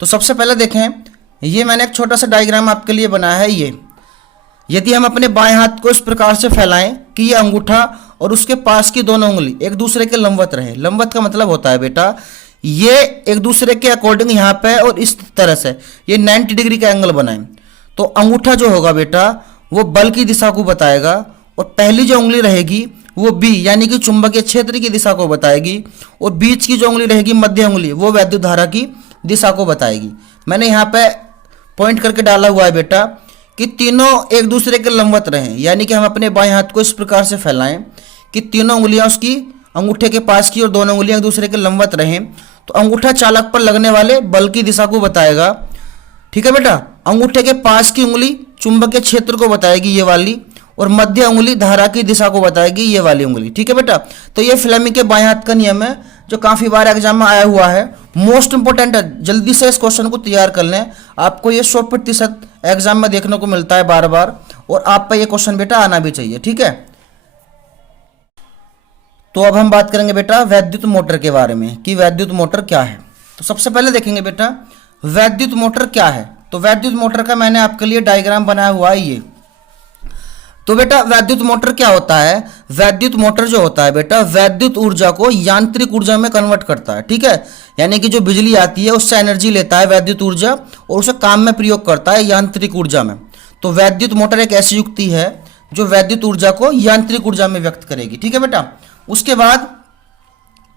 तो सबसे पहले देखें, ये मैंने एक छोटा सा डायग्राम आपके लिए बनाया है। ये यदि हम अपने बाएं हाथ को इस प्रकार से फैलाएं कि ये अंगूठा और उसके पास की दोनों उंगली एक दूसरे के लंबवत रहे। लंबवत का मतलब होता है बेटा ये एक दूसरे के अकॉर्डिंग यहाँ पे और इस तरह से ये 90 डिग्री का एंगल बनाए, तो अंगूठा जो होगा बेटा वो बल की दिशा को बताएगा, और पहली जो उंगली रहेगी वो बी यानी कि चुंबकीय क्षेत्र की दिशा को बताएगी, और बीच की जो उंगली रहेगी मध्य उंगली वो वैद्युत धारा की दिशा को बताएगी। मैंने यहाँ पे पॉइंट करके डाला हुआ है बेटा कि तीनों एक दूसरे के लंबवत रहें, यानी कि हम अपने बाएं हाथ को इस प्रकार से फैलाएं कि तीनों उंगलियां उसकी अंगूठे के पास की और दोनों उंगलियां एक दूसरे के लंबवत रहें, तो अंगूठा चालक पर लगने वाले बल की दिशा को बताएगा। ठीक है बेटा, अंगूठे के पास की उंगली चुंबकीय क्षेत्र को बताएगी ये वाली, और मध्य उंगली धारा की दिशा को बताएगी ये वाली उंगली। ठीक है बेटा, तो ये फ्लेमिंग के बाएं हाथ का नियम है जो काफ़ी बार एग्जाम में आया हुआ है, मोस्ट इंपोर्टेंट है। जल्दी से इस क्वेश्चन को तैयार कर लें, आपको ये 100% एग्जाम में देखने को मिलता है बार बार, और आप पे ये क्वेश्चन बेटा आना भी चाहिए। ठीक है, तो अब हम बात करेंगे बेटा वैद्युत मोटर के बारे में कि वैद्युत मोटर क्या है। तो सबसे पहले देखेंगे बेटा वैद्युत मोटर क्या है। तो वैद्युत मोटर का मैंने आपके लिए डायग्राम बनाया हुआ है ये। तो बेटा वैद्युत मोटर क्या होता है? वैद्युत मोटर जो होता है बेटा वैद्युत ऊर्जा को यांत्रिक ऊर्जा में कन्वर्ट करता है। ठीक है, यानी कि जो बिजली आती है उससे एनर्जी लेता है वैद्युत ऊर्जा और उसे काम में प्रयोग करता है यांत्रिक ऊर्जा में। तो वैद्युत मोटर एक ऐसी युक्ति है जो वैद्युत ऊर्जा को यांत्रिक ऊर्जा में व्यक्त करेगी। ठीक है बेटा, उसके बाद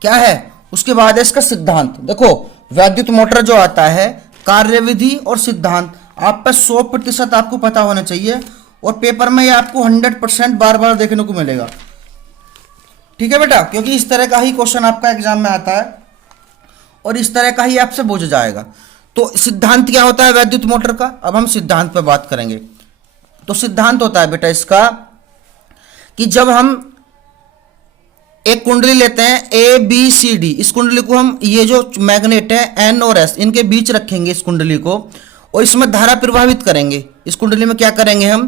क्या है? उसके बाद है इसका सिद्धांत। देखो वैद्युत मोटर जो आता है कार्यविधि और सिद्धांत आप पर 100% आपको पता होना चाहिए, और पेपर में ये आपको 100% बार बार देखने को मिलेगा। ठीक है बेटा, क्योंकि इस तरह का ही क्वेश्चन आपका एग्जाम में आता है और इस तरह का ही आपसे पूछा जाएगा। तो सिद्धांत क्या होता है वैद्युत मोटर का? अब हम सिद्धांत पर बात करेंगे। तो सिद्धांत होता है बेटा इसका कि जब हम एक कुंडली लेते हैं ए बी सी डी, इस कुंडली को हम ये जो मैग्नेट है एन और एस इनके बीच रखेंगे इस कुंडली को, और इसमें धारा प्रभावित करेंगे। इस कुंडली में क्या करेंगे हम?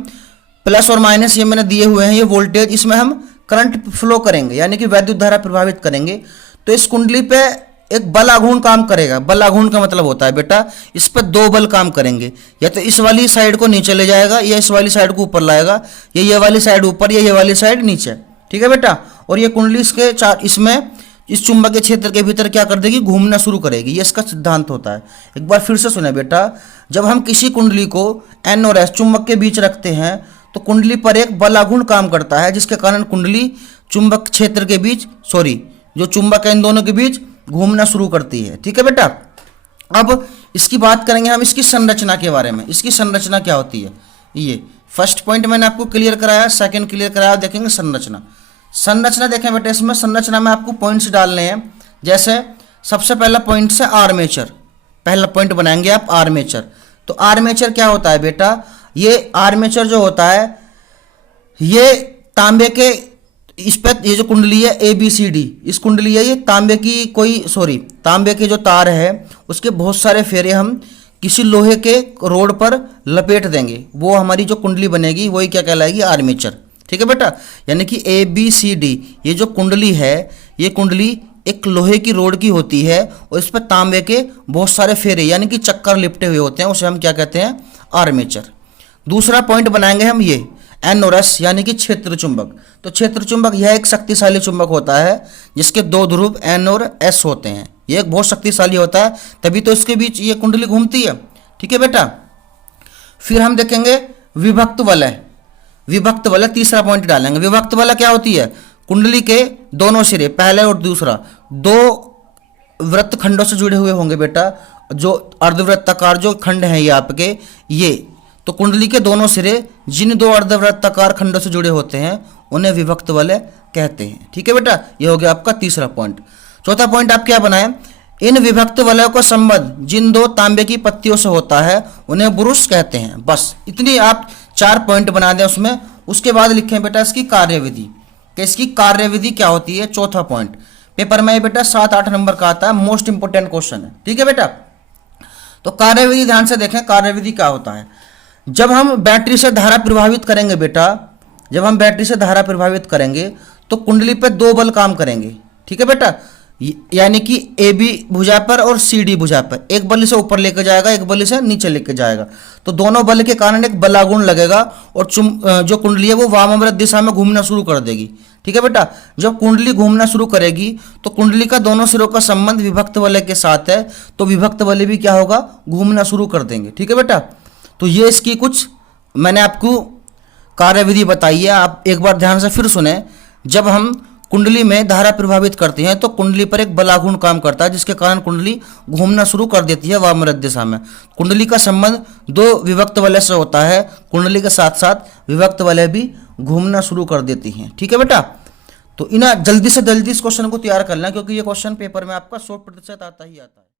प्लस और माइनस ये मैंने दिए हुए हैं ये वोल्टेज, इसमें हम करंट फ्लो करेंगे यानी कि वैद्युत धारा प्रभावित करेंगे। तो इस कुंडली पे एक बल आघूर्ण काम करेगा। बल आघूर्ण का मतलब होता है बेटा इस पर दो बल काम करेंगे, या तो इस वाली साइड को नीचे ले जाएगा या इस वाली साइड को ऊपर लाएगा, या ये वाली साइड ऊपर या ये वाली साइड नीचे। ठीक है बेटा, और ये कुंडली इसके चार इसमें इस चुंबकीय क्षेत्र के भीतर क्या कर देगी? घूमना शुरू करेगी। ये इसका सिद्धांत होता है। एक बार फिर से सुने बेटा, जब हम किसी कुंडली को एन और एस चुंबक के बीच रखते हैं तो कुंडली पर एक बल आघूर्ण काम करता है, जिसके कारण कुंडली चुंबक क्षेत्र के बीच जो चुंबक है इन दोनों के बीच घूमना शुरू करती है। ठीक है बेटा, अब इसकी बात करेंगे हम इसकी संरचना के बारे में। इसकी संरचना क्या होती है? ये फर्स्ट पॉइंट मैंने आपको क्लियर कराया, सेकंड क्लियर कराया, देखेंगे संरचना। संरचना देखें बेटा, इसमें संरचना में आपको पॉइंट्स डालने हैं। जैसे सबसे पहला पॉइंट से आर्मेचर, पहला पॉइंट बनाएंगे आप आर्मेचर। तो आर्मेचर क्या होता है बेटा? ये आर्मेचर जो होता है ये तांबे के इस पर ये जो कुंडली है ए बी सी डी, इस कुंडली है ये तांबे के जो तार है उसके बहुत सारे फेरे हम किसी लोहे के रोड पर लपेट देंगे, वो हमारी जो कुंडली बनेगी वही क्या कहलाएगी? आर्मेचर। ठीक है बेटा, यानी कि ए बी सी डी ये जो कुंडली है ये कुंडली एक लोहे की रोड की होती है और इस पर तांबे के बहुत सारे फेरे यानी कि चक्कर लिपटे हुए होते हैं, उसे हम क्या कहते हैं? आर्मेचर। दूसरा पॉइंट बनाएंगे हम ये एन और एस यानी कि क्षेत्र चुंबक। तो क्षेत्र चुंबक यह एक शक्तिशाली चुंबक होता है जिसके दो ध्रुव एन और एस होते हैं। यह एक बहुत शक्तिशाली होता है, तभी तो इसके बीच ये कुंडली घूमती है। ठीक है बेटा, फिर हम देखेंगे विभक्त वलय। विभक्त वलय तीसरा पॉइंट डालेंगे। विभक्त वलय क्या होती है? कुंडली के दोनों सिरे पहले और दूसरा दो वृत्त खंडों से जुड़े हुए होंगे बेटा, जो अर्धवृत्ताकार जो खंड हैं ये आपके ये, तो कुंडली के दोनों सिरे जिन दो अर्धवृत्ताकार खंडों से जुड़े होते हैं उन्हें विभक्त वलय कहते हैं। ठीक है बेटा, ये हो गया आपका तीसरा पॉइंट। चौथा पॉइंट आप क्या बनाए? इन विभक्त वलयों का संबंध जिन दो तांबे की पत्तियों से होता है उन्हें बुरुश कहते हैं। बस इतनी आप 4 पॉइंट बना दें उसमें। उसके बाद लिखें बेटा इसकी कार्यविधि, कि इसकी कार्यविधि क्या होती है? चौथा पॉइंट पेपर में बेटा 7-8 नंबर का आता है, मोस्ट इंपोर्टेंट क्वेश्चन है। ठीक है बेटा, तो कार्यविधि ध्यान से देखें। कार्यविधि क्या होता है? जब हम बैटरी से धारा प्रभावित करेंगे बेटा, जब हम बैटरी से धारा प्रभावित करेंगे तो कुंडली पे दो बल काम करेंगे। ठीक है बेटा, यानी कि ए बी भुजा पर और सी डी भुजा पर, एक बल से ऊपर लेकर जाएगा, एक बल से नीचे लेकर जाएगा, तो दोनों बल के कारण एक बलागुण लगेगा और जो कुंडली है वो वामाव्रत दिशा में घूमना शुरू कर देगी। ठीक है बेटा, जब कुंडली घूमना शुरू करेगी तो कुंडली का दोनों सिरों का संबंध विभक्त वलय के साथ है, तो विभक्त वलय भी क्या होगा, घूमना शुरू कर देंगे। ठीक है बेटा, तो ये इसकी कुछ मैंने आपको कार्यविधि बताई है, आप एक बार ध्यान से फिर सुने। जब हम कुंडली में धारा प्रभावित करती हैं तो कुंडली पर एक बलागुण काम करता है, जिसके कारण कुंडली घूमना शुरू कर देती है वामरत दिशा में। कुंडली का संबंध दो विभक्त वलय से होता है, कुंडली के साथ साथ विभक्त वलय भी घूमना शुरू कर देती हैं। ठीक है बेटा, तो इन्हें जल्दी से जल्दी इस क्वेश्चन को तैयार कर लें, क्योंकि ये क्वेश्चन पेपर में आपका 100% आता ही आता है।